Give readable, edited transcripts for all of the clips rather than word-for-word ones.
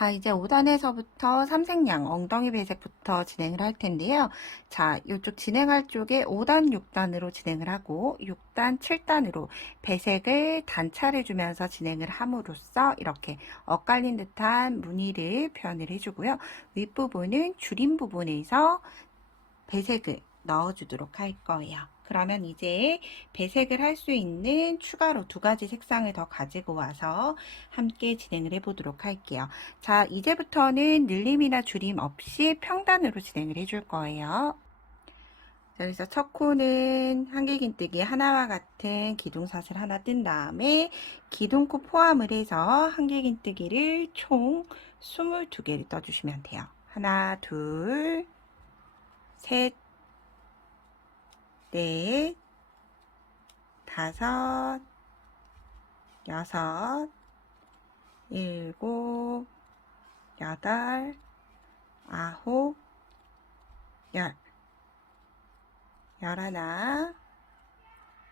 자, 이제 5단에서부터 삼색양 엉덩이 배색부터 진행을 할 텐데요. 자, 이쪽 진행할 쪽에 5단, 6단으로 진행을 하고 6단, 7단으로 배색을 단차를 주면서 진행을 함으로써 이렇게 엇갈린 듯한 무늬를 표현을 해주고요. 윗부분은 줄임 부분에서 배색을 넣어주도록 할 거예요. 그러면 이제 배색을 할 수 있는 추가로 두 가지 색상을 더 가지고 와서 함께 진행을 해보도록 할게요. 자, 이제부터는 늘림이나 줄임 없이 평단으로 진행을 해줄 거예요. 그래서 첫 코는 한길긴뜨기 하나와 같은 기둥사슬 하나 뜬 다음에 기둥코 포함을 해서 한길긴뜨기를 총 22개를 떠주시면 돼요. 하나, 둘, 셋, 넷, 다섯, 여섯, 일곱, 여덟, 아홉, 열, 열하나,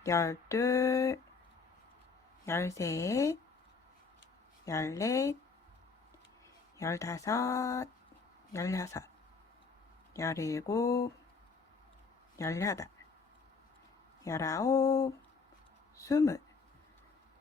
열둘, 열셋, 열넷, 열다섯, 열여섯, 열일곱, 열여덟, 열아홉, 스물,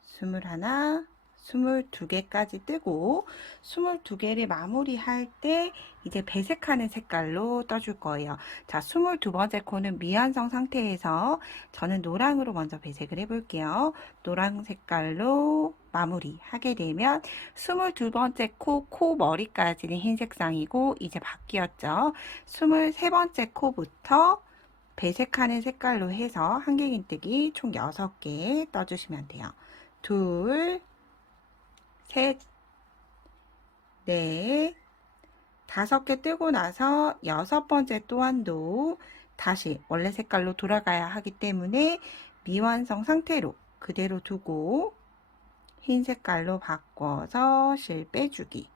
스물하나, 22개까지 뜨고 22개를 마무리할 때 이제 배색하는 색깔로 떠줄 거예요. 자, 22번째 코는 미완성 상태에서 저는 노랑으로 먼저 배색을 해볼게요. 노랑 색깔로 마무리하게 되면 22번째 코 머리까지는 흰 색상이고 이제 바뀌었죠. 23번째 코부터 배색하는 색깔로 해서 한길긴뜨기 총 6개 떠주시면 돼요. 둘, 셋, 넷, 5개 뜨고 나서 6번째 또한도 다시 원래 색깔로 돌아가야 하기 때문에 미완성 상태로 그대로 두고 흰 색깔로 바꿔서 실 빼주기.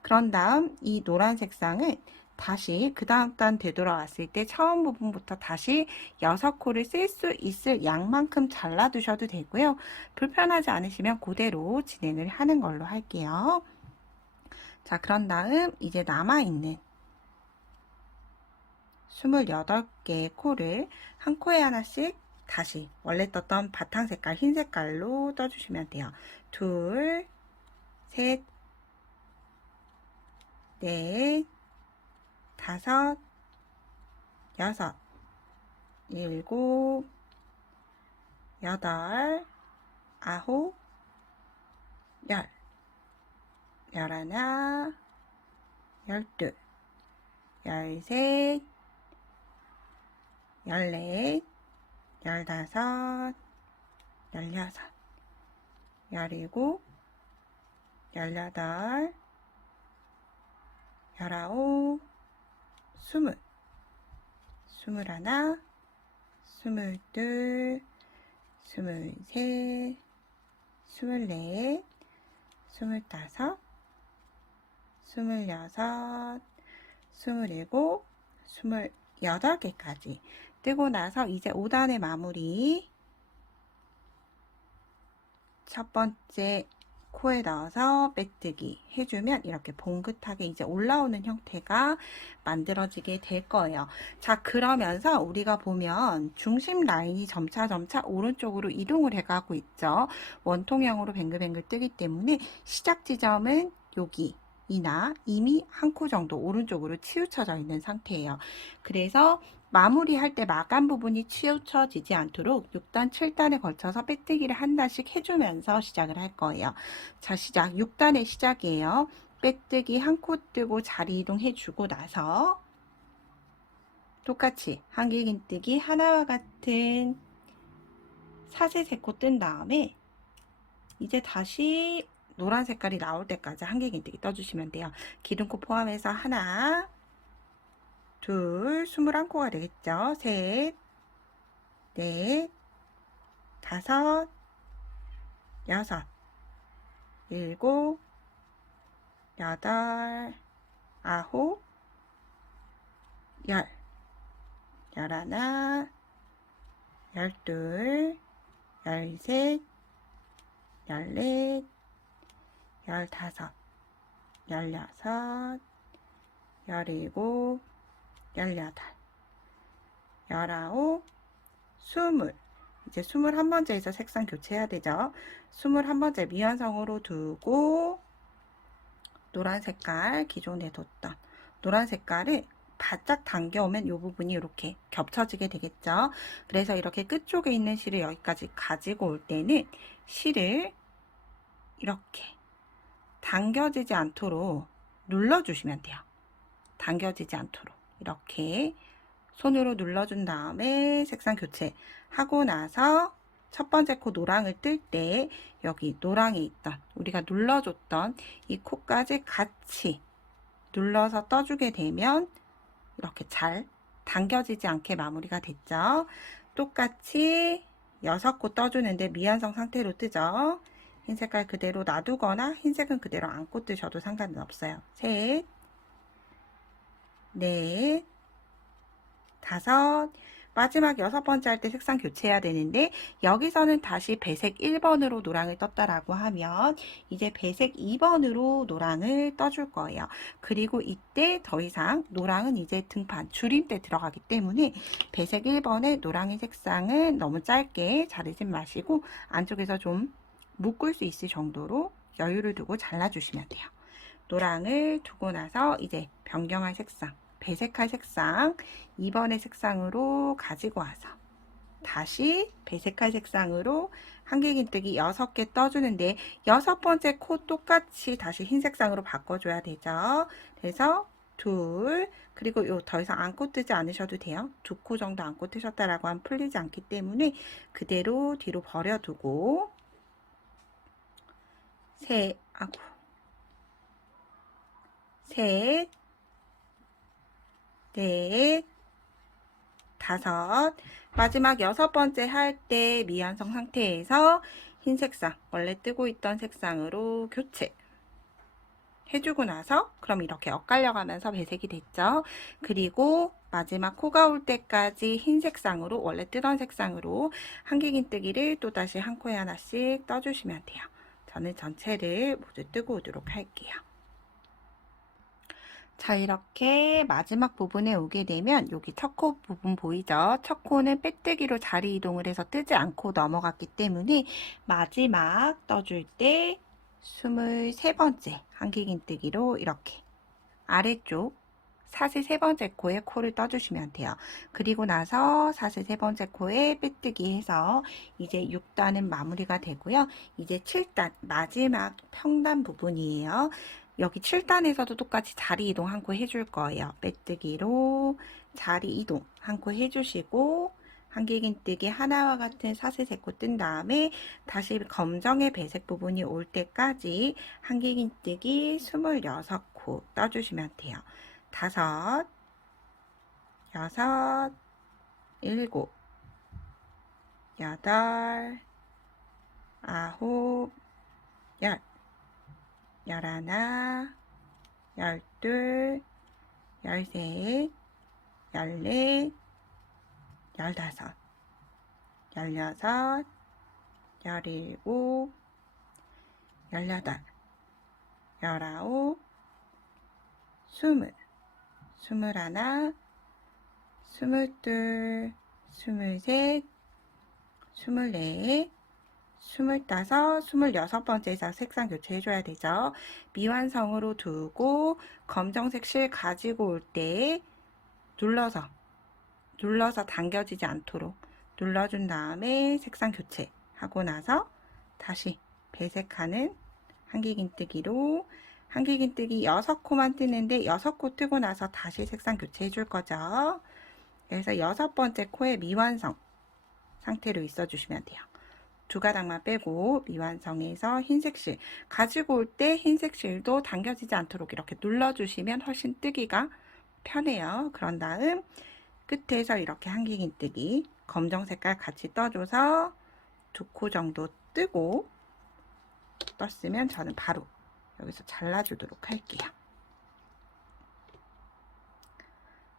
그런 다음 이 노란 색상은 다시 그 다음 단 되돌아왔을 때 처음 부분부터 다시 6코를 쓸 수 있을 양만큼 잘라 두셔도 되고요. 불편하지 않으시면 그대로 진행을 하는 걸로 할게요. 자, 그런 다음 이제 남아있는 28개의 코를 한 코에 하나씩 다시 원래 떴던 바탕 색깔 흰 색깔로 떠주시면 돼요. 둘, 셋, 넷, 다섯, 여섯, 일곱, 여덟, 아홉, 열, 열하나, 열둘, 열셋, 열넷, 열다섯, 열여섯, 열일곱, 열여덟, 열아홉, 스물, 스물하나, 스물둘, 스물셋, 스물넷, 스물다섯, 스물여섯, 스물일곱, 28개까지 뜨고 나서 이제 5단의 마무리 첫 번째 코에 넣어서 빼뜨기 해주면 이렇게 봉긋하게 이제 올라오는 형태가 만들어지게 될 거예요. 자, 그러면서 우리가 보면 중심 라인이 점차 오른쪽으로 이동을 해가고 있죠. 원통형으로 뱅글뱅글 뜨기 때문에 시작 지점은 여기 이나 이미 한 코 정도 오른쪽으로 치우쳐져 있는 상태예요. 그래서 마무리할 때 마감 부분이 치우쳐지지 않도록 6단, 7단에 걸쳐서 빼뜨기를 한 단씩 해주면서 시작을 할 거예요. 자, 시작. 6단의 시작이에요. 빼뜨기 한 코 뜨고 자리 이동해주고 나서 똑같이 한길긴뜨기 하나와 같은 사슬 3코 뜬 다음에 이제 다시 노란 색깔이 나올 때까지 한길긴뜨기 떠주시면 돼요. 기둥코 포함해서 하나, 둘, 21코가 되겠죠. 셋, 넷, 다섯, 여섯, 일곱, 여덟, 아홉, 열, 열하나, 열둘, 열셋, 열넷, 열다섯, 16, 17, 18, 19, 20. 이제 21번째에서 색상 교체해야 되죠. 21번째 미완성으로 두고 노란 색깔, 기존에 뒀던 노란 색깔을 바짝 당겨오면 이 부분이 이렇게 겹쳐지게 되겠죠. 그래서 이렇게 끝쪽에 있는 실을 여기까지 가지고 올 때는 실을 이렇게 당겨지지 않도록 눌러주시면 돼요. 당겨지지 않도록 이렇게 손으로 눌러준 다음에 색상 교체하고 나서 첫 번째 코 노랑을 뜰 때 여기 노랑에 있던 우리가 눌러줬던 이 코까지 같이 눌러서 떠주게 되면 이렇게 잘 당겨지지 않게 마무리가 됐죠. 똑같이 6코 떠주는데 미완성 상태로 뜨죠. 흰 색깔 그대로 놔두거나 흰색은 그대로 안고 뜨셔도 상관은 없어요. 셋, 넷, 다섯, 마지막 6번째 할 때 색상 교체해야 되는데 여기서는 다시 배색 1번으로 노랑을 떴다라고 하면 이제 배색 2번으로 노랑을 떠줄 거예요. 그리고 이때 더 이상 노랑은 이제 등판 줄임때 들어가기 때문에 배색 1번의 노랑의 색상은 너무 짧게 자르지 마시고 안쪽에서 좀 묶을 수 있을 정도로 여유를 두고 잘라주시면 돼요. 노랑을 두고 나서 이제 변경할 색상, 배색할 색상 2번의 색상으로 가지고 와서 다시 배색할 색상으로 한길긴뜨기 6개 떠주는데 6번째 코 똑같이 다시 흰 색상으로 바꿔줘야 되죠. 그래서 둘, 그리고 요 더 이상 안고 뜨지 않으셔도 돼요. 2코 정도 안고 뜨셨다라고 하면 풀리지 않기 때문에 그대로 뒤로 버려두고 셋, 넷, 다섯, 마지막 6번째 할 때 미완성 상태에서 흰 색상, 원래 뜨고 있던 색상으로 교체 해주고 나서 그럼 이렇게 엇갈려 가면서 배색이 됐죠. 그리고 마지막 코가 올 때까지 흰 색상으로 원래 뜨던 색상으로 한길긴뜨기를 또다시 한 코에 하나씩 떠주시면 돼요. 저는 전체를 모두 뜨고 오도록 할게요. 자, 이렇게 마지막 부분에 오게 되면 여기 첫 코 부분 보이죠? 첫 코는 빼뜨기로 자리 이동을 해서 뜨지 않고 넘어갔기 때문에 마지막 떠줄 때 23번째 한길긴뜨기로 이렇게 아래쪽 사슬 3번째 코에 코를 떠주시면 돼요. 그리고 나서 사슬 3번째 코에 빼뜨기 해서 이제 6단은 마무리가 되고요. 이제 7단 마지막 평단 부분이에요. 여기 7단에서도 똑같이 자리 이동 한 코 해줄 거예요. 빼뜨기로 자리 이동 한 코 해주시고 한길긴뜨기 하나와 같은 사슬 3코 뜬 다음에 다시 검정의 배색 부분이 올 때까지 한길긴뜨기 26코 떠주시면 돼요. 5, 6, 7, 8, 9, 10, 11, 12, 13, 14, 15, 16, 17, 18, 19, 20, 21, 22, 23, 24, 25, 26번째에서 색상 교체해줘야 되죠. 미완성으로 두고 검정색 실 가지고 올 때 눌러서 당겨지지 않도록 눌러준 다음에 색상 교체하고 나서 다시 배색하는 한길긴뜨기로 한길긴뜨기 6코만 뜨는데 6코 뜨고 나서 다시 색상 교체해 줄 거죠. 그래서 6번째 코에 미완성 상태로 있어 주시면 돼요. 두 가닥만 빼고 미완성에서 흰색 실 가지고 올 때 흰색 실도 당겨지지 않도록 이렇게 눌러주시면 훨씬 뜨기가 편해요. 그런 다음 끝에서 이렇게 한길긴뜨기 검정 색깔 같이 떠줘서 2코 정도 뜨고 떴으면 저는 바로 여기서 잘라주도록 할게요.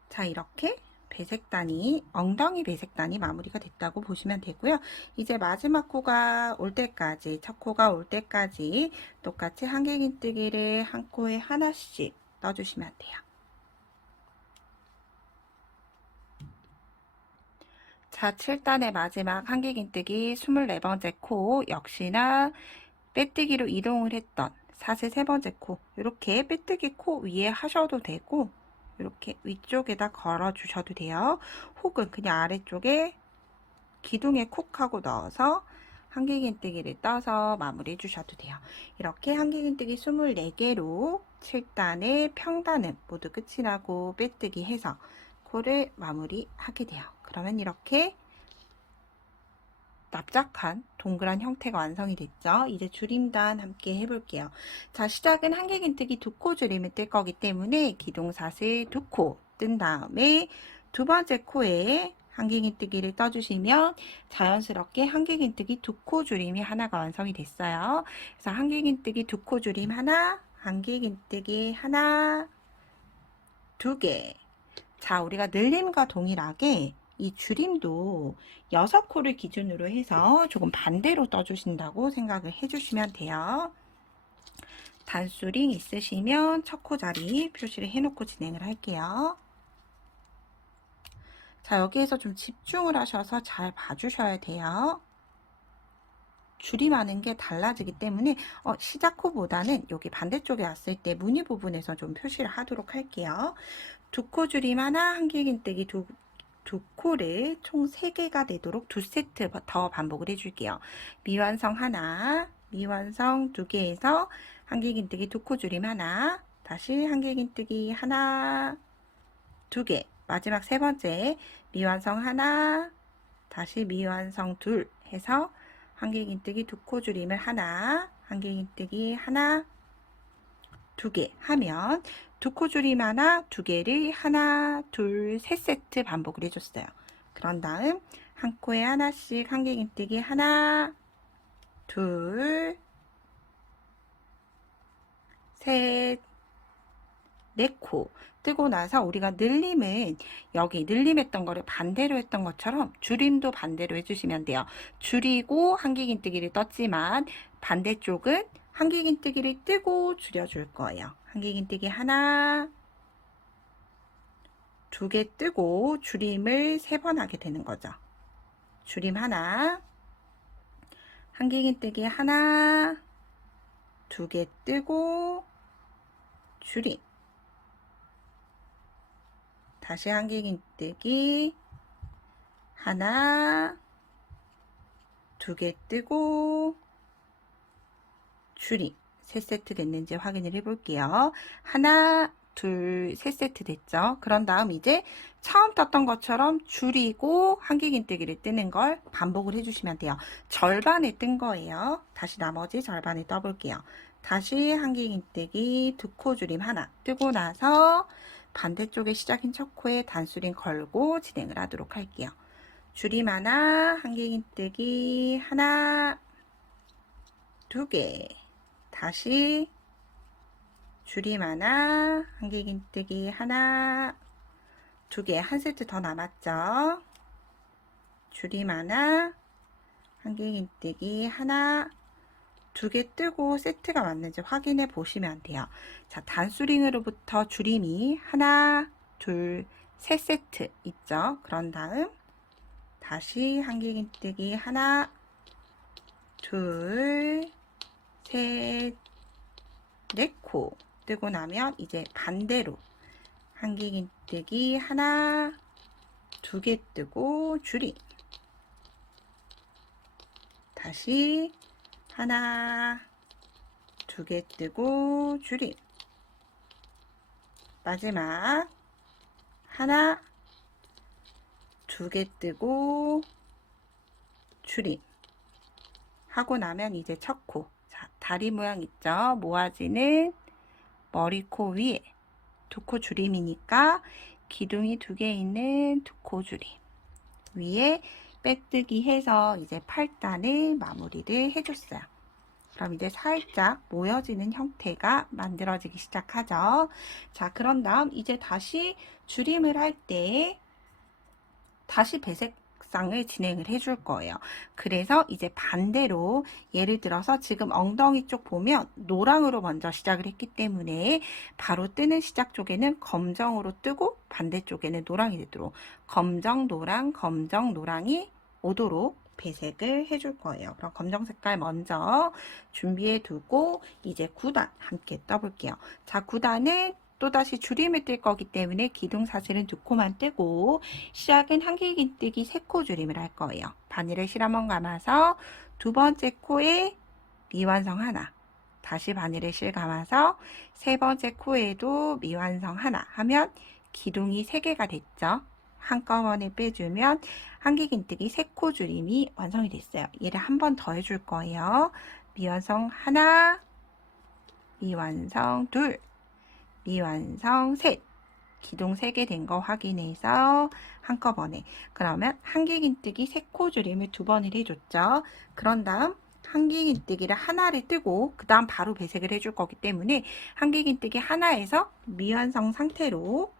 자, 이렇게 배색단이, 엉덩이 배색단이 마무리가 됐다고 보시면 되고요. 이제 마지막 코가 올 때까지, 첫 코가 올 때까지 똑같이 한길긴뜨기를 한 코에 하나씩 넣어주시면 돼요. 자, 7단의 마지막 한길긴뜨기 24번째 코, 역시나 빼뜨기로 이동을 했던 43번째 코, 이렇게 빼뜨기 코 위에 하셔도 되고 이렇게 위쪽에다 걸어 주셔도 돼요. 혹은 그냥 아래쪽에 기둥에 콕 하고 넣어서 한길긴뜨기를 떠서 마무리 해주셔도 돼요. 이렇게 한길긴뜨기 24개로 7단의 평단은 모두 끝이 나고 빼뜨기 해서 코를 마무리하게 돼요. 그러면 이렇게 납작한 동그란 형태가 완성이 됐죠. 이제 줄임단 함께 해볼게요. 자, 시작은 한길긴뜨기 2코 줄임을 뜰 거기 때문에 기둥사슬 2코 뜬 다음에 두 번째 코에 한길긴뜨기를 떠주시면 자연스럽게 한길긴뜨기 2코 줄임이 하나가 완성이 됐어요. 그래서 한길긴뜨기 2코 줄임 하나, 한길긴뜨기 하나, 2개. 자, 우리가 늘림과 동일하게 이 줄임도 6코를 기준으로 해서 조금 반대로 떠주신다고 생각을 해주시면 돼요. 단수링 있으시면 첫 코 자리 표시를 해놓고 진행을 할게요. 자, 여기에서 좀 집중을 하셔서 잘 봐주셔야 돼요. 줄임하는 게 달라지기 때문에 시작 코보다는 여기 반대쪽에 왔을 때 무늬 부분에서 좀 표시를 하도록 할게요. 2코 줄임 하나, 한길긴뜨기 두 코를 총 3개가 되도록 2세트 더 반복을 해줄게요. 미완성 하나, 미완성 2개에서 한길긴뜨기 2코 줄임 하나, 다시 한길긴뜨기 하나, 2개, 마지막 세 번째 미완성 하나, 다시 미완성 둘 해서 한길긴뜨기 2코 줄임을 하나, 한길긴뜨기 하나, 2개 하면 2코 줄임 하나, 2개를 하나, 둘, 세 세트 반복을 해줬어요. 그런 다음 한 코에 하나씩 한길긴뜨기 하나, 둘, 셋, 4코 뜨고 나서 우리가 늘림은 여기 늘림했던 거를 반대로 했던 것처럼 줄임도 반대로 해주시면 돼요. 줄이고 한길긴뜨기를 떴지만 반대쪽은 한길긴뜨기를 뜨고 줄여줄 거예요. 한길긴뜨기 하나, 2개 뜨고 줄임을 3번 하게 되는 거죠. 줄임 하나, 한길긴뜨기 하나, 2개 뜨고 줄임, 다시 한길긴뜨기 하나, 2개 뜨고 줄임, 3세트 됐는지 확인을 해 볼게요. 하나, 둘, 3세트 됐죠. 그런 다음 이제 처음 떴던 것처럼 줄이고 한길긴뜨기를 뜨는 걸 반복을 해주시면 돼요. 절반에 뜬 거예요. 다시 나머지 절반에 떠볼게요. 다시 한길긴뜨기 2코 줄임 하나 뜨고 나서 반대쪽에 시작인 첫 코에 단수링 걸고 진행을 하도록 할게요. 줄임 하나, 한길긴뜨기 하나, 2개, 다시 줄임 하나, 한길긴뜨기 하나, 2개, 한 세트 더 남았죠. 줄임 하나, 한길긴뜨기 하나, 2개 뜨고 세트가 맞는지 확인해 보시면 돼요. 자, 단수링으로부터 줄임이 하나, 둘, 세 세트 있죠. 그런 다음 다시 한길긴뜨기 하나, 둘, 셋, 4코 뜨고 나면 이제 반대로 한길긴뜨기 하나, 2개 뜨고 줄임, 다시 하나, 2개 뜨고 줄임, 마지막 하나, 2개 뜨고 줄임 하고 나면 이제 첫 코, 자, 다리 모양 있죠? 모아지는 머리 코 위에 2코 줄임이니까 기둥이 2개 있는 2코 줄임 위에 빼뜨기 해서 이제 8단을 마무리를 해줬어요. 그럼 이제 살짝 모여지는 형태가 만들어지기 시작하죠. 자, 그런 다음 이제 다시 줄임을 할 때 다시 배색상을 진행을 해줄 거예요. 그래서 이제 반대로 예를 들어서 지금 엉덩이 쪽 보면 노랑으로 먼저 시작을 했기 때문에 바로 뜨는 시작 쪽에는 검정으로 뜨고 반대쪽에는 노랑이 되도록 검정, 노랑이 오도록 배색을 해줄 거예요. 그럼 검정 색깔 먼저 준비해 두고 이제 9단 함께 떠볼게요. 자, 9단은 또다시 줄임을 뜰 거기 때문에 기둥사슬은 2코만 뜨고 시작은 한길긴뜨기 3코 줄임을 할 거예요. 바늘을 실 한번 감아서 두 번째 코에 미완성 하나, 다시 바늘을 실 감아서 세 번째 코에도 미완성 하나 하면 기둥이 3개가 됐죠. 한꺼번에 빼주면 한길긴뜨기 3코 줄임이 완성이 됐어요. 얘를 한 번 더 해줄 거예요. 미완성 하나, 미완성 둘, 미완성 셋, 기둥 3개 된 거 확인해서 한꺼번에, 그러면 한길긴뜨기 3코 줄임을 2번을 해줬죠. 그런 다음 한길긴뜨기를 하나를 뜨고 그 다음 바로 배색을 해줄 거기 때문에 한길긴뜨기 하나에서 미완성 상태로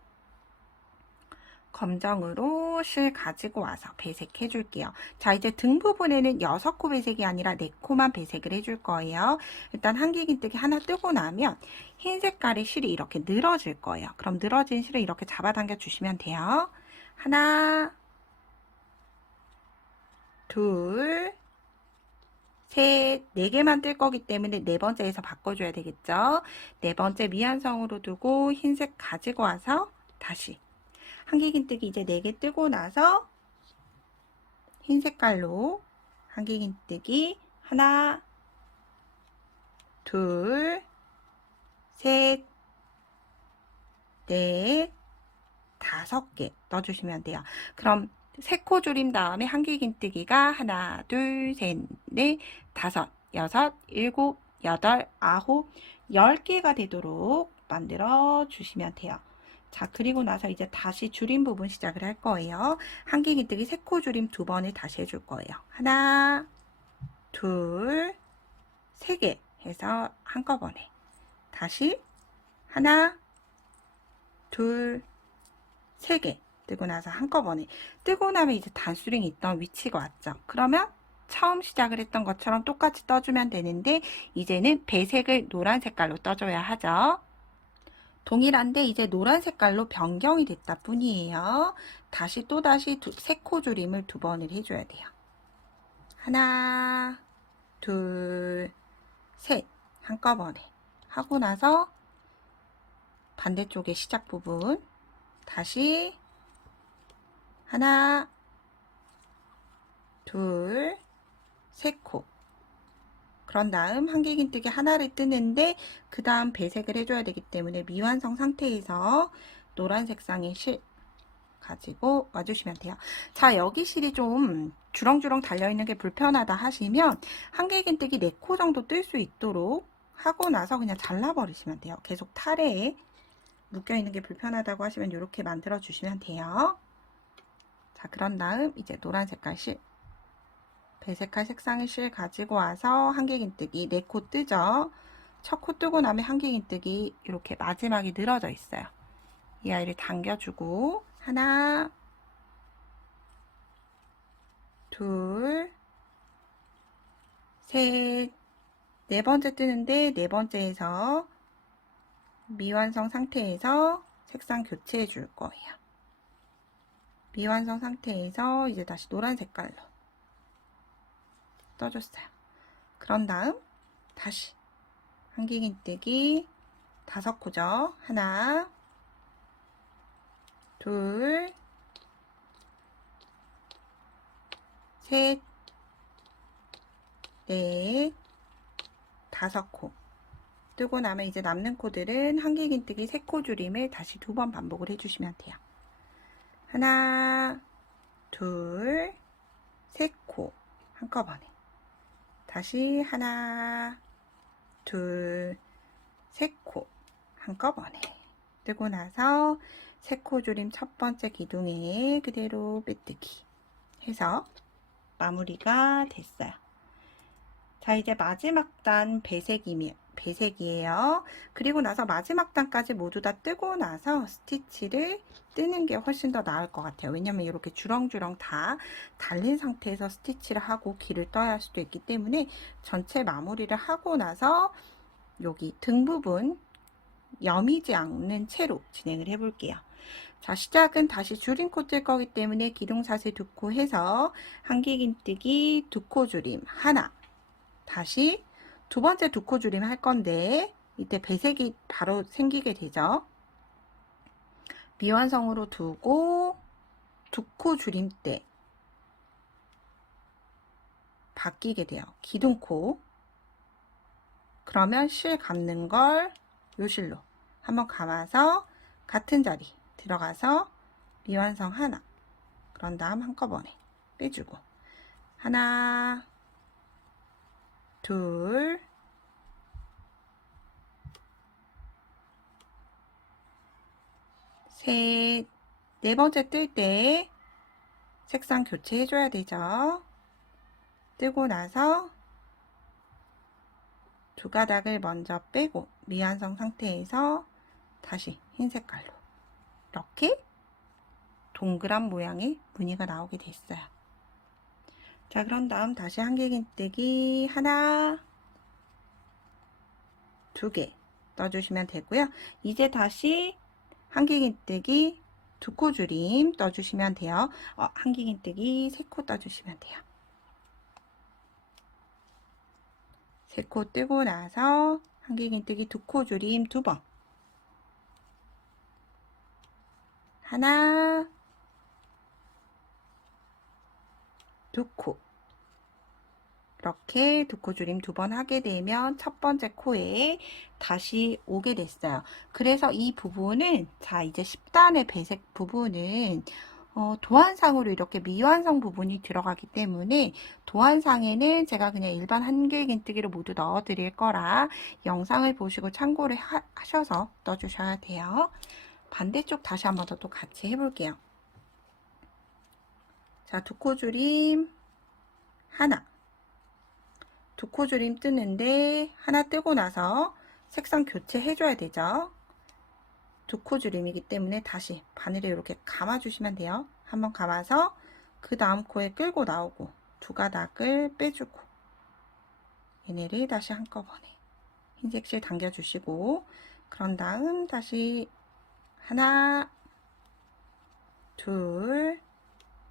검정으로 실 가지고 와서 배색해 줄게요. 자, 이제 등 부분에는 6코 배색이 아니라 4코만 배색을 해줄 거예요. 일단 한길긴뜨기 하나 뜨고 나면 흰 색깔의 실이 이렇게 늘어질 거예요. 그럼 늘어진 실을 이렇게 잡아당겨 주시면 돼요. 하나, 둘, 셋, 4개만 뜰 거기 때문에 4번째에서 바꿔줘야 되겠죠. 4번째 미완성으로 두고 흰색 가지고 와서 다시 한길긴뜨기 이제 4개 뜨고 나서 흰 색깔로 한길긴뜨기 하나, 둘, 셋, 넷, 5개 넣어주시면 돼요. 그럼 3코 줄임 다음에 한길긴뜨기가 하나, 둘, 셋, 넷, 5, 6, 7, 8, 9, 10개가 되도록 만들어 주시면 돼요. 자, 그리고 나서 이제 다시 줄임 부분 시작을 할 거예요. 한길긴뜨기 3코 줄임 2번을 다시 해줄 거예요. 하나, 둘, 3개 해서 한꺼번에 다시 하나, 둘, 3개 뜨고 나서 한꺼번에 뜨고 나면 이제 단수링이 있던 위치가 왔죠. 그러면 처음 시작을 했던 것처럼 똑같이 떠주면 되는데 이제는 배색을 노란 색깔로 떠줘야 하죠. 동일한데 이제 노란 색깔로 변경이 됐다 뿐이에요. 다시 또다시 3코 줄임을 2번을 해줘야 돼요. 하나, 둘, 셋 한꺼번에 하고 나서 반대쪽의 시작 부분 다시 하나, 둘, 3코. 그런 다음 한길긴뜨기 하나를 뜨는데 그 다음 배색을 해줘야 되기 때문에 미완성 상태에서 노란 색상의 실 가지고 와주시면 돼요. 자, 여기 실이 좀 주렁주렁 달려있는 게 불편하다 하시면 한길긴뜨기 4코 정도 뜰 수 있도록 하고 나서 그냥 잘라버리시면 돼요. 계속 타래에 묶여있는 게 불편하다고 하시면 이렇게 만들어 주시면 돼요. 자, 그런 다음 이제 노란 색깔 실, 배색할 색상의 실 가지고 와서 한길긴뜨기 4코 뜨죠. 첫 코 뜨고 나면 한길긴뜨기 이렇게 마지막이 늘어져 있어요. 이 아이를 당겨주고 하나, 둘, 셋, 4번째 뜨는데 4번째에서 미완성 상태에서 색상 교체해 줄 거예요. 미완성 상태에서 이제 다시 노란 색깔로 떠줬어요. 그런 다음 다시 한길긴뜨기 5코죠. 하나, 둘, 셋, 넷, 5코 뜨고 나면 이제 남는 코들은 한길긴뜨기 3코 줄임을 다시 2번 반복을 해주시면 돼요. 하나, 둘, 3코 한꺼번에 다시 하나, 둘, 3코 한꺼번에 뜨고 나서 3코 줄임 첫 번째 기둥에 그대로 빼뜨기 해서 마무리가 됐어요. 자, 이제 마지막 단 배색이에요. 그리고 나서 마지막 단까지 모두 다 뜨고 나서 스티치를 뜨는 게 훨씬 더 나을 것 같아요. 왜냐면 이렇게 주렁주렁 다 달린 상태에서 스티치를 하고 길을 떠야 할 수도 있기 때문에 전체 마무리를 하고 나서 여기 등 부분 여미지 않는 채로 진행을 해 볼게요. 자, 시작은 다시 줄임 코 뜰 거기 때문에 기둥사슬 2코 해서 한길긴뜨기 2코 줄임 하나, 다시 두 번째 2코 줄임 할 건데 이때 배색이 바로 생기게 되죠. 미완성으로 두고 2코 줄임 때 바뀌게 돼요. 기둥코. 그러면 실 감는 걸 요 실로 한번 감아서 같은 자리 들어가서 미완성 하나, 그런 다음 한꺼번에 빼주고 하나, 둘, 셋, 네 번째 뜰 때 색상 교체 해줘야 되죠. 뜨고 나서 두 가닥을 먼저 빼고 미완성 상태에서 다시 흰 색깔로 이렇게 동그란 모양의 무늬가 나오게 됐어요. 자, 그런 다음 다시 한길긴뜨기 하나, 두 개 떠주시면 되고요. 이제 다시 한길긴뜨기 2코 줄임 떠주시면 돼요. 한길긴뜨기 3코 떠주시면 돼요. 3코 뜨고 나서 한길긴뜨기 2코 줄임 2번 하나, 2코 이렇게 2코 줄임 2번 하게 되면 첫 번째 코에 다시 오게 됐어요. 그래서 이 부분은 자 이제 10단의 배색 부분은 도안상으로 이렇게 미완성 부분이 들어가기 때문에 도안상에는 제가 그냥 일반 한길긴뜨기로 모두 넣어 드릴 거라 영상을 보시고 참고를 하셔서 떠주셔야 돼요. 반대쪽 다시 한번 더 또 같이 해볼게요. 자, 2코 줄임 하나, 2코 줄임 뜨는데 하나 뜨고 나서 색상 교체 해줘야 되죠. 2코 줄임이기 때문에 다시 바늘에 이렇게 감아주시면 돼요. 한번 감아서 그 다음 코에 끌고 나오고 두 가닥을 빼주고 얘네를 다시 한꺼번에 흰색 실 당겨주시고 그런 다음 다시 하나, 둘,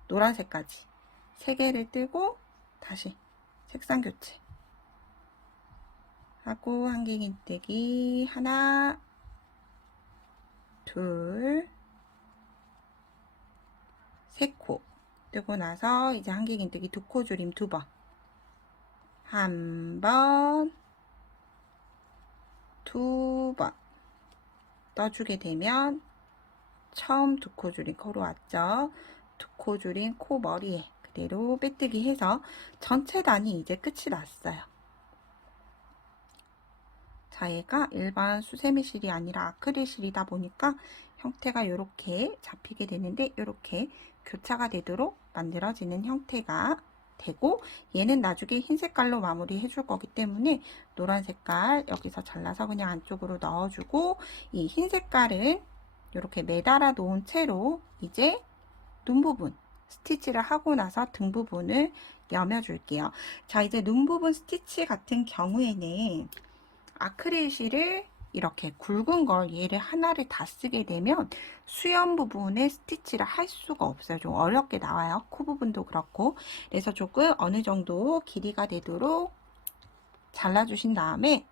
노란색까지 3개를 뜨고 다시 색상 교체 하고 한길긴뜨기 하나, 둘, 3코 뜨고 나서 이제 한길긴뜨기 2코 줄임 2번 한 번, 2번 떠주게 되면 처음 2코 줄임 코로 왔죠. 2코 줄임 코 머리에 그대로 빼뜨기 해서 전체 단이 이제 끝이 났어요. 자, 얘가 일반 수세미 실이 아니라 아크릴 실이다 보니까 형태가 이렇게 잡히게 되는데 이렇게 교차가 되도록 만들어지는 형태가 되고 얘는 나중에 흰 색깔로 마무리 해줄 거기 때문에 노란 색깔 여기서 잘라서 그냥 안쪽으로 넣어주고 이 흰 색깔은 이렇게 매달아 놓은 채로 이제 눈 부분 스티치를 하고 나서 등 부분을 여며 줄게요. 자, 이제 눈 부분 스티치 같은 경우에는 아크릴 실을 이렇게 굵은 걸 얘를 하나를 다 쓰게 되면 수염 부분에 스티치를 할 수가 없어요. 좀 어렵게 나와요. 코 부분도 그렇고. 그래서 조금 어느 정도 길이가 되도록 잘라주신 다음에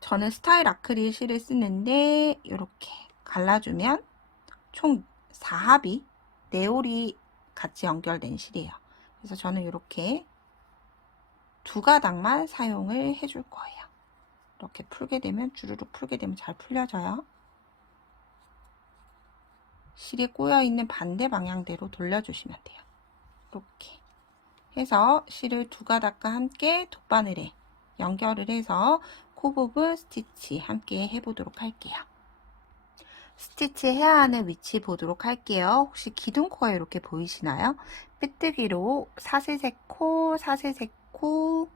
저는 스타일 아크릴 실을 쓰는데 이렇게 갈라주면 총 4합이 네올이 같이 연결된 실이에요. 그래서 저는 이렇게 두 가닥만 사용을 해줄 거예요. 이렇게 풀게 되면 주르륵 풀게 되면 잘 풀려져요. 실이 꼬여 있는 반대 방향대로 돌려주시면 돼요. 이렇게 해서 실을 두 가닥과 함께 돗바늘에 연결을 해서 코 부분 스티치 함께 해보도록 할게요. 스티치 해야 하는 위치 보도록 할게요. 혹시 기둥코가 이렇게 보이시나요? 빼뜨기로 사슬색 코, 사슬색 코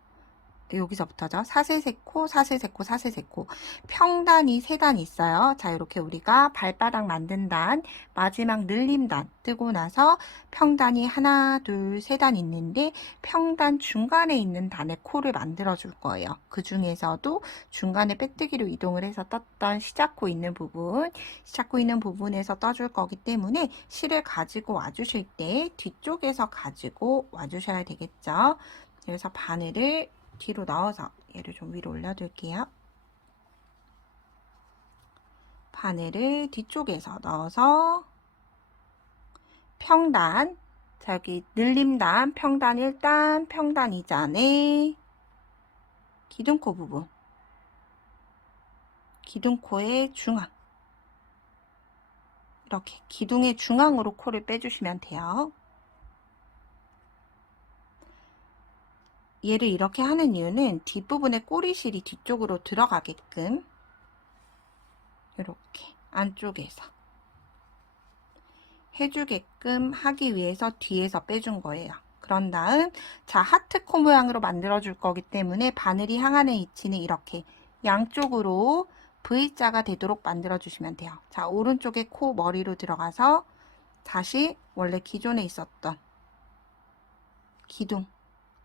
여기서부터죠. 사슬세코, 사슬세코, 사슬세코. 평단이 3단 있어요. 자, 이렇게 우리가 발바닥 만든 단, 마지막 늘림단 뜨고 나서 평단이 하나, 둘, 3단 있는데 평단 중간에 있는 단에 코를 만들어 줄 거예요. 그 중에서도 중간에 빼뜨기로 이동을 해서 떴던 시작코 있는 부분에서 떠줄 거기 때문에 실을 가지고 와주실 때 뒤쪽에서 가지고 와주셔야 되겠죠. 그래서 바늘을 뒤로 넣어서 얘를 좀 위로 올려둘게요. 바늘을 뒤쪽에서 넣어서 평단, 자 여기 늘림단, 평단 1단, 평단 2단에 기둥코 부분, 기둥코의 중앙, 이렇게 기둥의 중앙으로 코를 빼주시면 돼요. 얘를 이렇게 하는 이유는 뒷부분에 꼬리실이 뒤쪽으로 들어가게끔 이렇게 안쪽에서 해주게끔 하기 위해서 뒤에서 빼준 거예요. 그런 다음 자 하트 코 모양으로 만들어 줄 거기 때문에 바늘이 향하는 위치는 이렇게 양쪽으로 V자가 되도록 만들어 주시면 돼요. 자 오른쪽에 코 머리로 들어가서 다시 원래 기존에 있었던 기둥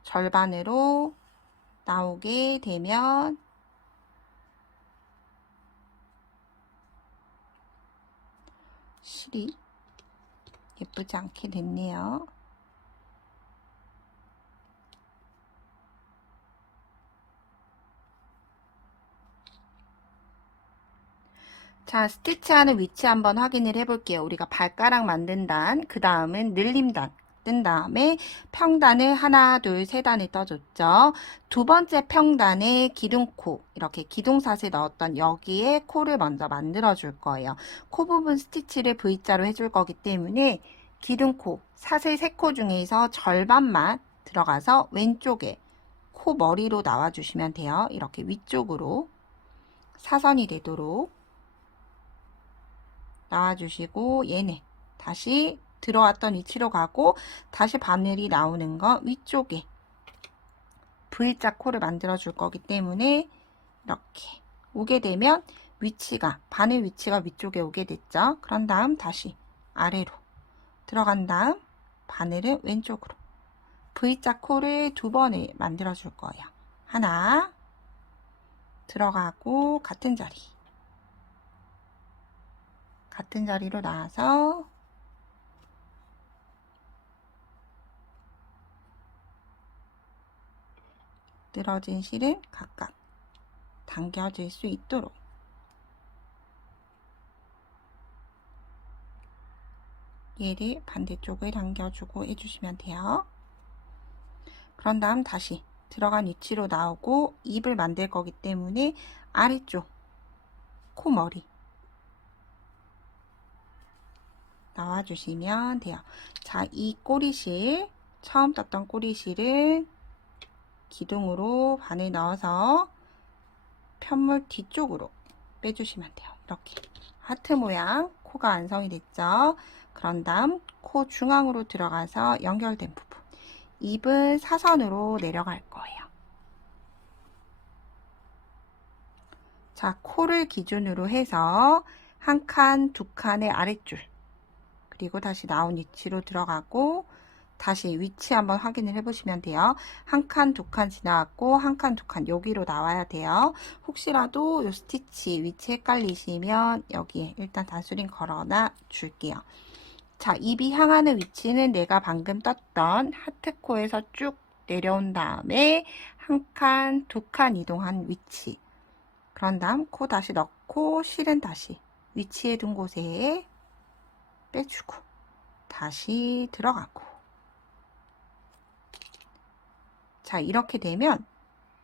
절반으로 나오게 되면 실이 예쁘지 않게 됐네요. 자, 스티치하는 위치 한번 확인을 해볼게요. 우리가 발가락 만든 단, 그 다음은 늘림단 뜬 다음에 평단을 하나, 둘, 세 단을 떠줬죠. 두 번째 평단에 기둥코, 이렇게 기둥사슬 넣었던 여기에 코를 먼저 만들어 줄 거예요. 코 부분 스티치를 V자로 해줄 거기 때문에 기둥코, 사슬 3코 중에서 절반만 들어가서 왼쪽에 코 머리로 나와주시면 돼요. 이렇게 위쪽으로 사선이 되도록 나와주시고 얘네 다시 들어왔던 위치로 가고 다시 바늘이 나오는 거 위쪽에 V자 코를 만들어 줄 거기 때문에 이렇게 오게 되면 위치가 바늘 위치가 위쪽에 오게 됐죠. 그런 다음 다시 아래로 들어간 다음 바늘을 왼쪽으로 V자 코를 2번을 만들어 줄 거예요. 하나 들어가고 같은 자리로 나와서 늘어진 실은 각각 당겨질 수 있도록 얘를 반대쪽을 당겨주고 해주시면 돼요. 그런 다음 다시 들어간 위치로 나오고 입을 만들 거기 때문에 아래쪽 코머리 나와주시면 돼요. 자, 이 꼬리실, 처음 떴던 꼬리실은 기둥으로 바늘 넣어서 편물 뒤쪽으로 빼주시면 돼요. 이렇게 하트 모양 코가 완성이 됐죠. 그런 다음 코 중앙으로 들어가서 연결된 부분 입은 사선으로 내려갈 거예요. 자, 코를 기준으로 해서 한 칸, 두 칸의 아랫줄 그리고 다시 나온 위치로 들어가고 다시 위치 한번 확인을 해보시면 돼요. 한 칸, 두 칸 지나갔고 한 칸, 두 칸 여기로 나와야 돼요. 혹시라도 이 스티치 위치 헷갈리시면 여기에 일단 단수링 걸어놔 줄게요. 자, 입이 향하는 위치는 내가 방금 떴던 하트코에서 쭉 내려온 다음에 한 칸, 두 칸 이동한 위치. 그런 다음 코 다시 넣고 실은 다시 위치에 둔 곳에 빼주고 다시 들어가고. 자, 이렇게 되면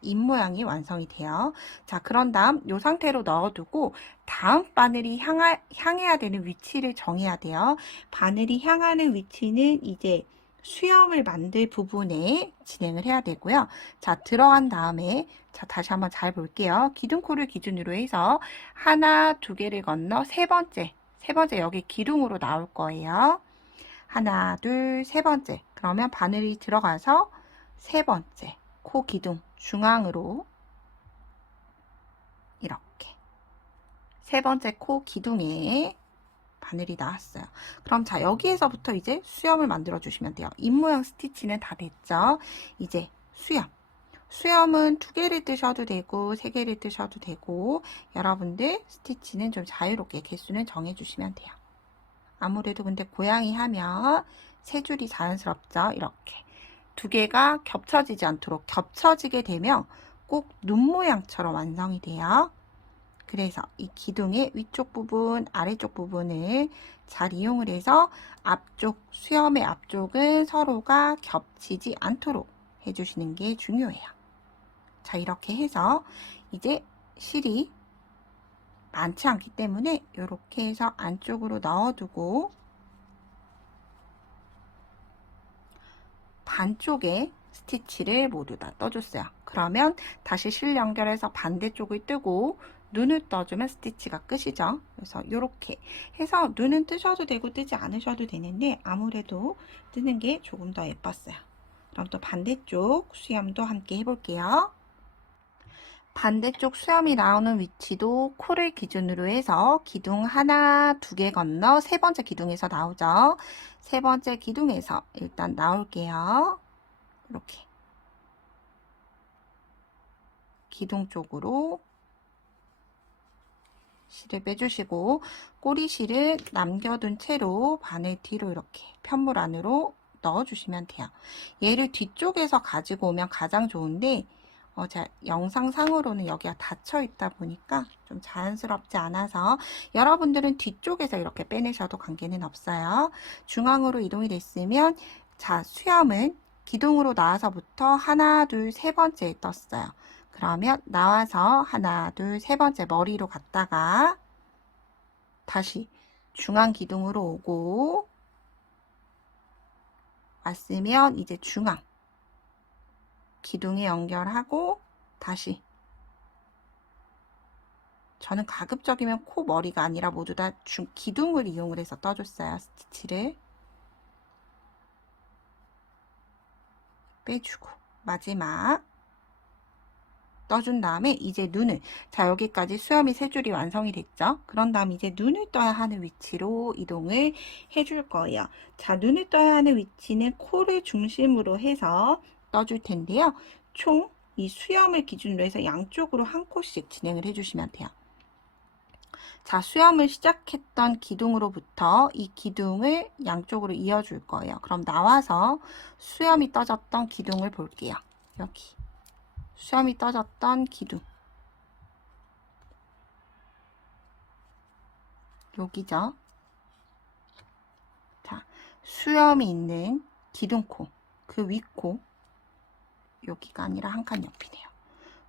입 모양이 완성이 돼요. 자, 그런 다음 이 상태로 넣어두고 다음 바늘이 향해야 되는 위치를 정해야 돼요. 바늘이 향하는 위치는 이제 수염을 만들 부분에 진행을 해야 되고요. 자, 들어간 다음에 자, 다시 한번 잘 볼게요. 기둥코를 기준으로 해서 하나, 두 개를 건너 세 번째 여기 기둥으로 나올 거예요. 하나, 둘, 세 번째. 그러면 바늘이 들어가서 세 번째. 코 기둥 중앙으로 이렇게 세 번째 코 기둥에 바늘이 나왔어요. 그럼 자, 여기에서부터 이제 수염을 만들어 주시면 돼요. 입모양 스티치는 다 됐죠? 이제 수염은 2개를 뜨셔도 되고 3개를 뜨셔도 되고, 여러분들 스티치는 좀 자유롭게 개수는 정해 주시면 돼요. 아무래도 근데 고양이 하면 3줄이 자연스럽죠? 이렇게 2개가 겹쳐지지 않도록, 겹쳐지게 되면 꼭 눈 모양처럼 완성이 돼요. 그래서 이 기둥의 위쪽 부분, 아래쪽 부분을 잘 이용을 해서 앞쪽, 수염의 앞쪽은 서로가 겹치지 않도록 해주시는 게 중요해요. 자, 이렇게 해서 이제 실이 많지 않기 때문에 이렇게 해서 안쪽으로 넣어두고 반쪽에 스티치를 모두 다 떠줬어요. 그러면 다시 실 연결해서 반대쪽을 뜨고 눈을 떠주면 스티치가 끝이죠. 그래서 이렇게 해서 눈은 뜨셔도 되고 뜨지 않으셔도 되는데 아무래도 뜨는 게 조금 더 예뻤어요. 그럼 또 반대쪽 수염도 함께 해볼게요. 반대쪽 수염이 나오는 위치도 코를 기준으로 해서 기둥 하나, 2개 건너 세 번째 기둥에서 나오죠. 세 번째 기둥에서 일단 나올게요. 이렇게 기둥 쪽으로 실을 빼주시고 꼬리실을 남겨둔 채로 바늘 뒤로 이렇게 편물 안으로 넣어주시면 돼요. 얘를 뒤쪽에서 가지고 오면 가장 좋은데 제가 영상상으로는 여기가 닫혀 있다 보니까 좀 자연스럽지 않아서 여러분들은 뒤쪽에서 이렇게 빼내셔도 관계는 없어요. 중앙으로 이동이 됐으면 자, 수염은 기둥으로 나와서부터 하나, 둘, 세 번째에 떴어요. 그러면 나와서 하나, 둘, 세 번째 머리로 갔다가 다시 중앙 기둥으로 오고 왔으면 이제 중앙 기둥에 연결하고 다시, 저는 가급적이면 코 머리가 아니라 모두 다 기둥을 이용을 해서 떠줬어요. 스티치를 빼주고 마지막 떠준 다음에 이제 눈을, 자, 여기까지 수염이 3줄이 완성이 됐죠. 그런 다음 이제 눈을 떠야 하는 위치로 이동을 해줄 거예요. 자, 눈을 떠야 하는 위치는 코를 중심으로 해서 떠줄 텐데요. 총 이 수염을 기준으로 해서 양쪽으로 한 코씩 진행을 해주시면 돼요. 자, 수염을 시작했던 기둥으로부터 이 기둥을 양쪽으로 이어줄 거예요. 그럼 나와서 수염이 떠졌던 기둥을 볼게요. 여기 수염이 떠졌던 기둥, 여기죠. 자, 수염이 있는 기둥코, 그 윗코, 여기가 아니라 한 칸 옆이네요.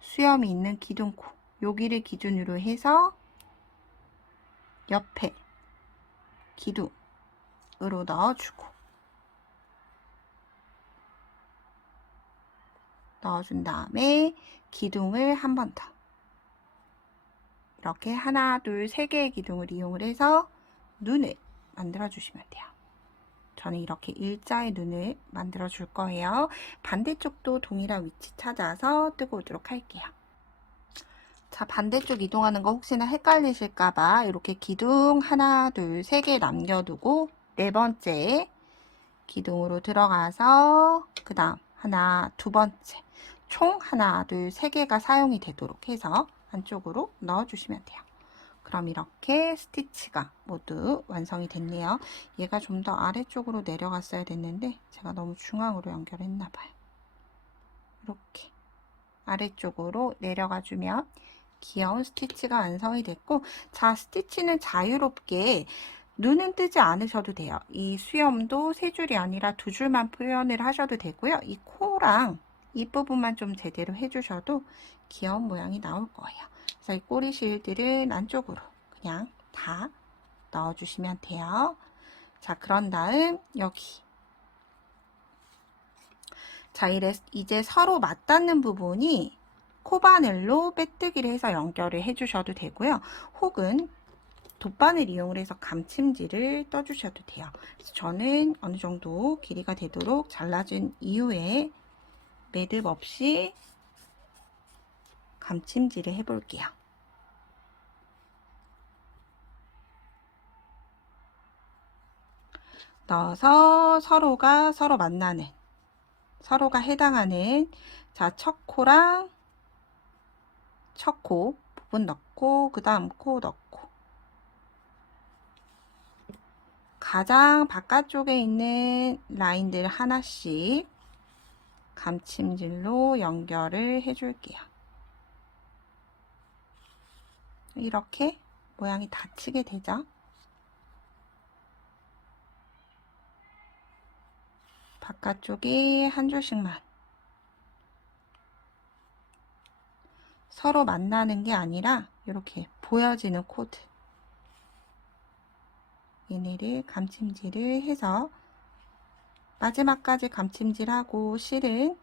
수염이 있는 기둥코, 여기를 기준으로 해서 옆에 기둥으로 넣어주고, 넣어준 다음에 기둥을 한 번 더 이렇게 하나, 둘, 3개의 기둥을 이용을 해서 눈을 만들어 주시면 돼요. 저는 이렇게 일자의 눈을 만들어 줄 거예요. 반대쪽도 동일한 위치 찾아서 뜨고 오도록 할게요. 자, 반대쪽 이동하는 거 혹시나 헷갈리실까봐 이렇게 기둥 하나, 둘, 3개 남겨두고 네 번째 기둥으로 들어가서 그 다음 하나, 두 번째 총 하나, 둘, 3개가 사용이 되도록 해서 안쪽으로 넣어주시면 돼요. 그럼 이렇게 스티치가 모두 완성이 됐네요. 얘가 좀 더 아래쪽으로 내려갔어야 됐는데 제가 너무 중앙으로 연결했나 봐요. 이렇게 아래쪽으로 내려가 주면 귀여운 스티치가 완성이 됐고, 자, 스티치는 자유롭게 눈은 뜨지 않으셔도 돼요. 이 수염도 3줄이 아니라 2줄만 표현을 하셔도 되고요. 이 코랑 이 부분만 좀 제대로 해주셔도 귀여운 모양이 나올 거예요. 그래서 이 꼬리 실들은 안쪽으로 그냥 다 넣어주시면 돼요. 자, 그런 다음 여기, 자, 이제 서로 맞닿는 부분이 코바늘로 빼뜨기를 해서 연결을 해주셔도 되고요. 혹은 돗바늘 이용을 해서 감침질을 떠주셔도 돼요. 그래서 저는 어느 정도 길이가 되도록 잘라준 이후에 매듭 없이 감침질을 해볼게요. 넣어서 서로가 서로 만나는, 서로가 해당하는, 자, 첫 코랑 첫 코 부분 넣고, 그 다음 코 넣고, 가장 바깥쪽에 있는 라인들 하나씩 감침질로 연결을 해줄게요. 이렇게 모양이 닫히게 되죠. 바깥쪽에 한 줄씩만. 서로 만나는 게 아니라 이렇게 보여지는 코드. 얘네를 감침질을 해서 마지막까지 감침질하고 실은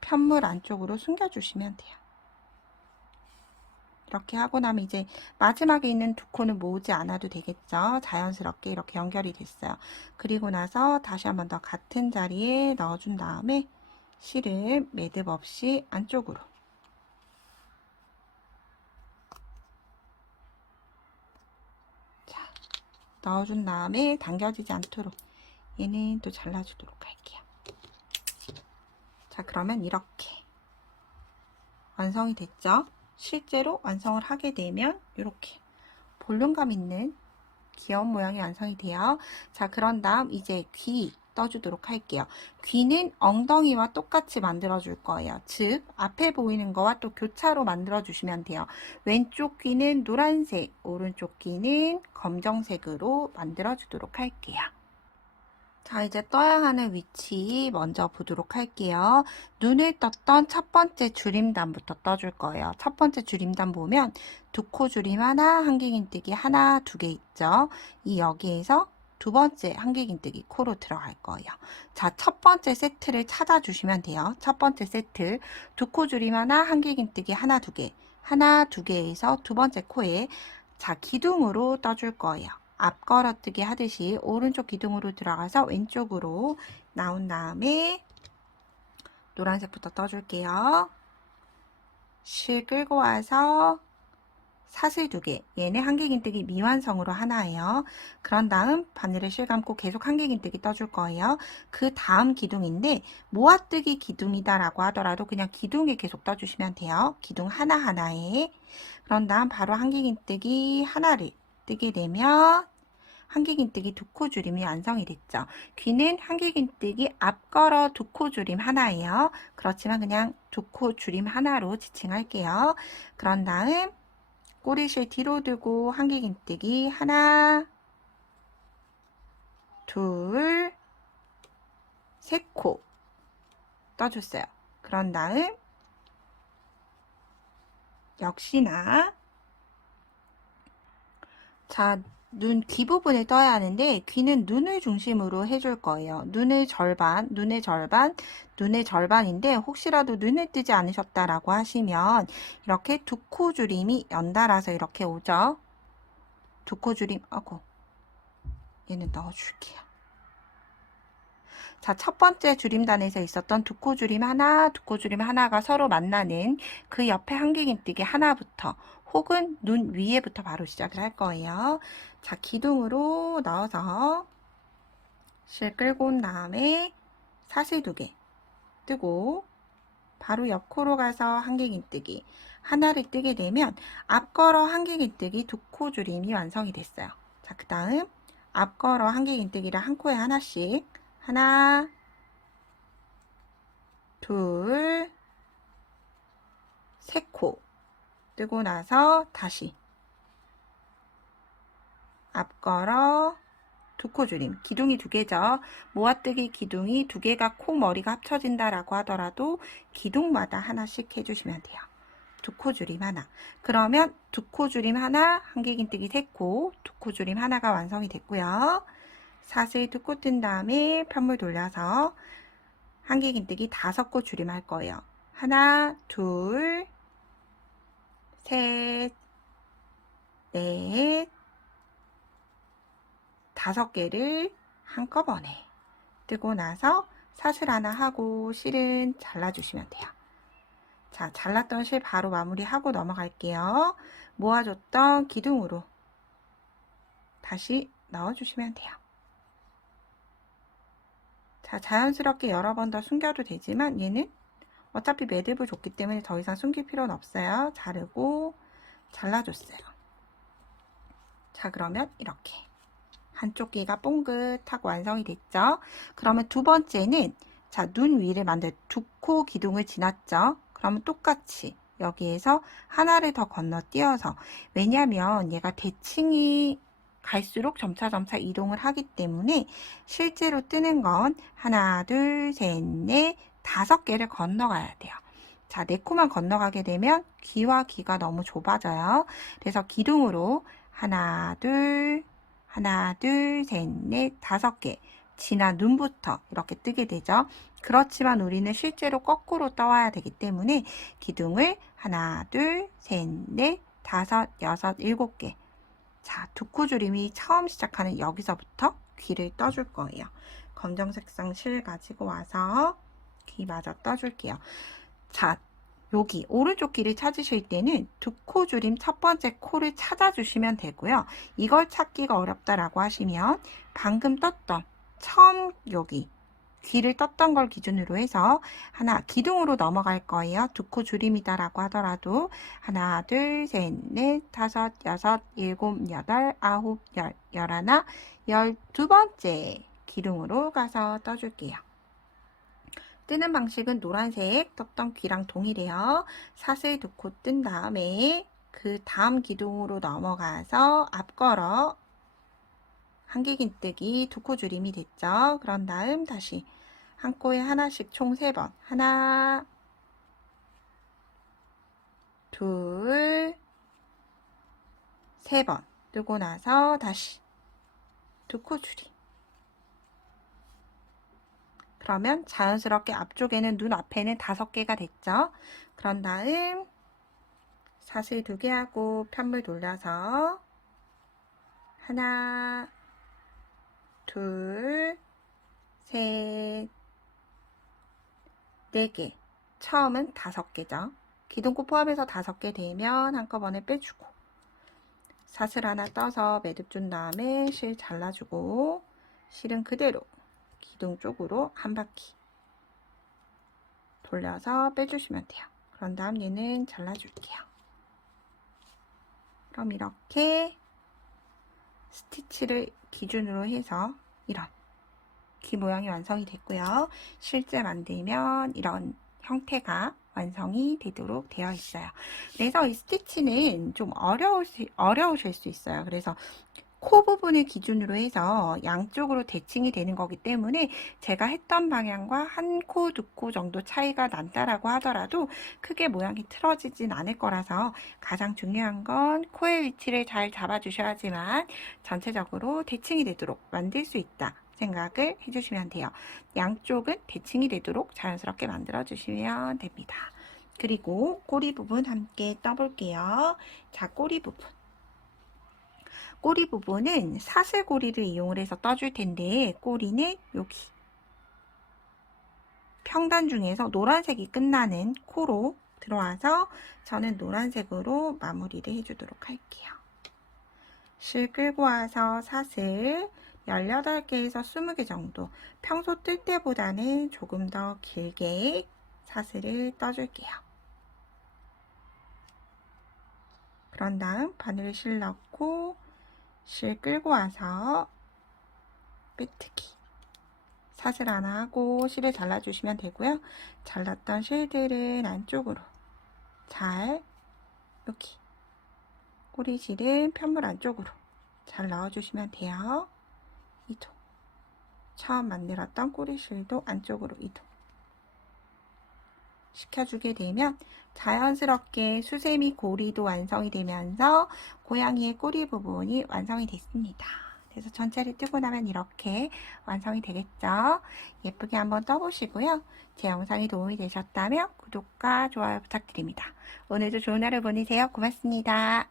편물 안쪽으로 숨겨주시면 돼요. 이렇게 하고 나면 이제 마지막에 있는 두 코는 모으지 않아도 되겠죠. 자연스럽게 이렇게 연결이 됐어요. 그리고 나서 다시 한 번 더 같은 자리에 넣어준 다음에 실을 매듭 없이 안쪽으로. 자, 넣어준 다음에 당겨지지 않도록 얘는 또 잘라주도록 할게요. 자, 그러면 이렇게 완성이 됐죠? 실제로 완성을 하게 되면 이렇게 볼륨감 있는 귀여운 모양이 완성이 돼요. 자, 그런 다음 이제 귀 떠주도록 할게요. 귀는 엉덩이와 똑같이 만들어 줄 거예요. 즉 앞에 보이는 거와 또 교차로 만들어 주시면 돼요. 왼쪽 귀는 노란색, 오른쪽 귀는 검정색으로 만들어 주도록 할게요. 자, 이제 떠야 하는 위치 먼저 보도록 할게요. 눈을 떴던 첫 번째 줄임단부터 떠줄 거예요. 첫 번째 줄임단 보면 두 코 줄임 하나, 한길긴뜨기 하나, 두 개 있죠. 이 여기에서 두 번째 한길긴뜨기 코로 들어갈 거예요. 자, 첫 번째 세트를 찾아주시면 돼요. 첫 번째 세트 두 코 줄임 하나, 한길긴뜨기 하나, 두 개, 하나, 두 개에서 두 번째 코에 자, 기둥으로 떠줄 거예요. 앞 걸어뜨기 하듯이 오른쪽 기둥으로 들어가서 왼쪽으로 나온 다음에 노란색부터 떠줄게요. 실 끌고 와서 사슬 두 개, 얘는 한길긴뜨기 미완성으로 하나예요. 그런 다음 바늘을 실 감고 계속 한길긴뜨기 떠줄 거예요. 그 다음 기둥인데 모아뜨기 기둥이다라고 하더라도 그냥 기둥에 계속 떠주시면 돼요. 기둥 하나하나에. 그런 다음 바로 한길긴뜨기 하나를 뜨게 되면 한길긴뜨기 두 코 줄임이 완성이 됐죠. 귀는 한길긴뜨기 앞걸어 두 코 줄임 하나예요. 그렇지만 그냥 두 코 줄임 하나로 지칭할게요. 그런 다음 꼬리실 뒤로 두고 한길긴뜨기 하나, 둘, 세 코 떠줬어요. 그런 다음 역시나 자, 눈 귀 부분을 떠야 하는데 귀는 눈을 중심으로 해줄 거예요. 눈의 절반, 눈의 절반, 눈의 절반인데 혹시라도 눈을 뜨지 않으셨다라고 하시면 이렇게 두 코 줄임이 연달아서 이렇게 오죠. 두 코 줄임, 얘는 넣어줄게요. 자, 첫 번째 줄임단에서 있었던 두 코 줄임 하나, 두 코 줄임 하나가 서로 만나는 그 옆에 한길긴뜨기 하나부터 혹은 눈 위에부터 바로 시작을 할 거예요. 자, 기둥으로 넣어서 실 끌고 온 다음에 사슬 두 개 뜨고 바로 옆 코로 가서 한길긴뜨기 하나를 뜨게 되면 앞걸어 한길긴뜨기 두 코 줄임이 완성이 됐어요. 자, 그 다음 앞걸어 한길긴뜨기를 한 코에 하나씩 하나, 둘, 세 코 뜨고 나서 다시 앞걸어 두 코 줄임, 기둥이 두 개죠. 모아뜨기 기둥이 두 개가 코 머리가 합쳐진다라고 하더라도 기둥마다 하나씩 해주시면 돼요. 두 코 줄임 하나. 그러면 두 코 줄임 하나, 한길긴뜨기 세 코, 두 코 줄임 하나가 완성이 됐고요. 사슬 두 코 뜬 다음에 편물 돌려서 한길긴뜨기 다섯 코 줄임 할 거예요. 하나, 둘, 셋, 넷, 다섯 개를 한꺼번에 뜨고 나서 사슬 하나 하고 실은 잘라주시면 돼요. 자, 잘랐던 실 바로 마무리하고 넘어갈게요. 모아줬던 기둥으로 다시 넣어주시면 돼요. 자, 자연스럽게 여러 번 더 숨겨도 되지만 얘는 어차피 매듭을 줬기 때문에 더 이상 숨길 필요는 없어요. 자르고 잘라줬어요. 자, 그러면 이렇게 한쪽 귀가 뽕긋하고 완성이 됐죠. 그러면 두 번째는 자, 눈 위를 만들 두 코 기둥을 지났죠. 그러면 똑같이 여기에서 하나를 더 건너뛰어서, 왜냐하면 얘가 대칭이 갈수록 점차 이동을 하기 때문에 실제로 뜨는 건 하나, 둘, 셋, 넷, 5개를 건너가야 돼요. 자, 4코만 건너가게 되면 귀와 귀가 너무 좁아져요. 그래서 기둥으로 하나, 둘, 셋, 넷, 5개 지난 눈부터 이렇게 뜨게 되죠. 그렇지만 우리는 실제로 거꾸로 떠와야 되기 때문에 기둥을 하나, 둘, 셋, 넷, 5, 6, 7개. 자, 두 코 줄임이 처음 시작하는 여기서부터 귀를 떠줄 거예요. 검정색상 실 가지고 와서 귀마저 떠줄게요. 자, 여기 오른쪽 귀를 찾으실 때는 두 코 줄임 첫 번째 코를 찾아주시면 되고요. 이걸 찾기가 어렵다라고 하시면 방금 떴던 처음 여기 귀를 떴던 걸 기준으로 해서 하나 기둥으로 넘어갈 거예요. 두 코 줄임이다라고 하더라도 하나, 둘, 셋, 넷, 5, 6, 7, 8, 9, 10, 11, 12번째 기둥으로 가서 떠줄게요. 뜨는 방식은 노란색 떴던 귀랑 동일해요. 사슬 2코 뜬 다음에 그 다음 기둥으로 넘어가서 앞걸어 한길긴뜨기 2코 줄임이 됐죠. 그런 다음 다시 한 코에 하나씩 총 3번. 하나, 둘, 3번. 뜨고 나서 다시 2코 줄임. 그러면 자연스럽게 앞쪽에는 눈 앞에는 5개가 됐죠. 그런 다음 사슬 2개 하고 편물 돌려서 하나, 둘, 셋, 4개. 처음은 5개죠. 기둥코 포함해서 5개 되면 한꺼번에 빼주고 사슬 하나 떠서 매듭 준 다음에 실 잘라주고 실은 그대로 기둥 쪽으로 한 바퀴 돌려서 빼주시면 돼요. 그런 다음 얘는 잘라줄게요. 그럼 이렇게 스티치를 기준으로 해서 이런 귀 모양이 완성이 됐고요. 실제 만들면 이런 형태가 완성이 되도록 되어 있어요. 그래서 이 스티치는 좀 어려우실 수 있어요. 그래서 코 부분을 기준으로 해서 양쪽으로 대칭이 되는 거기 때문에 제가 했던 방향과 한 코, 2코 정도 차이가 난다라고 하더라도 크게 모양이 틀어지진 않을 거라서 가장 중요한 건 코의 위치를 잘 잡아주셔야지만 전체적으로 대칭이 되도록 만들 수 있다 생각을 해주시면 돼요. 양쪽은 대칭이 되도록 자연스럽게 만들어 주시면 됩니다. 그리고 꼬리 부분 함께 떠볼게요. 자, 꼬리 부분. 꼬리 부분은 사슬고리를 이용을 해서 떠줄 텐데 꼬리는 여기 평단 중에서 노란색이 끝나는 코로 들어와서 저는 노란색으로 마무리를 해주도록 할게요. 실 끌고 와서 사슬 18개에서 20개 정도, 평소 뜰 때보다는 조금 더 길게 사슬을 떠줄게요. 그런 다음 바늘 실 넣고 실 끌고 와서 빼뜨기 사슬 하나 하고 실을 잘라주시면 되고요. 잘랐던 실들은 안쪽으로 잘 여기 꼬리실은 편물 안쪽으로 잘 넣어주시면 돼요. 이동. 처음 만들었던 꼬리실도 안쪽으로 이동 시켜주게 되면 자연스럽게 수세미 고리도 완성이 되면서 고양이의 꼬리 부분이 완성이 됐습니다. 그래서 전체를 뜨고 나면 이렇게 완성이 되겠죠. 예쁘게 한번 떠보시고요. 제 영상이 도움이 되셨다면 구독과 좋아요 부탁드립니다. 오늘도 좋은 하루 보내세요. 고맙습니다.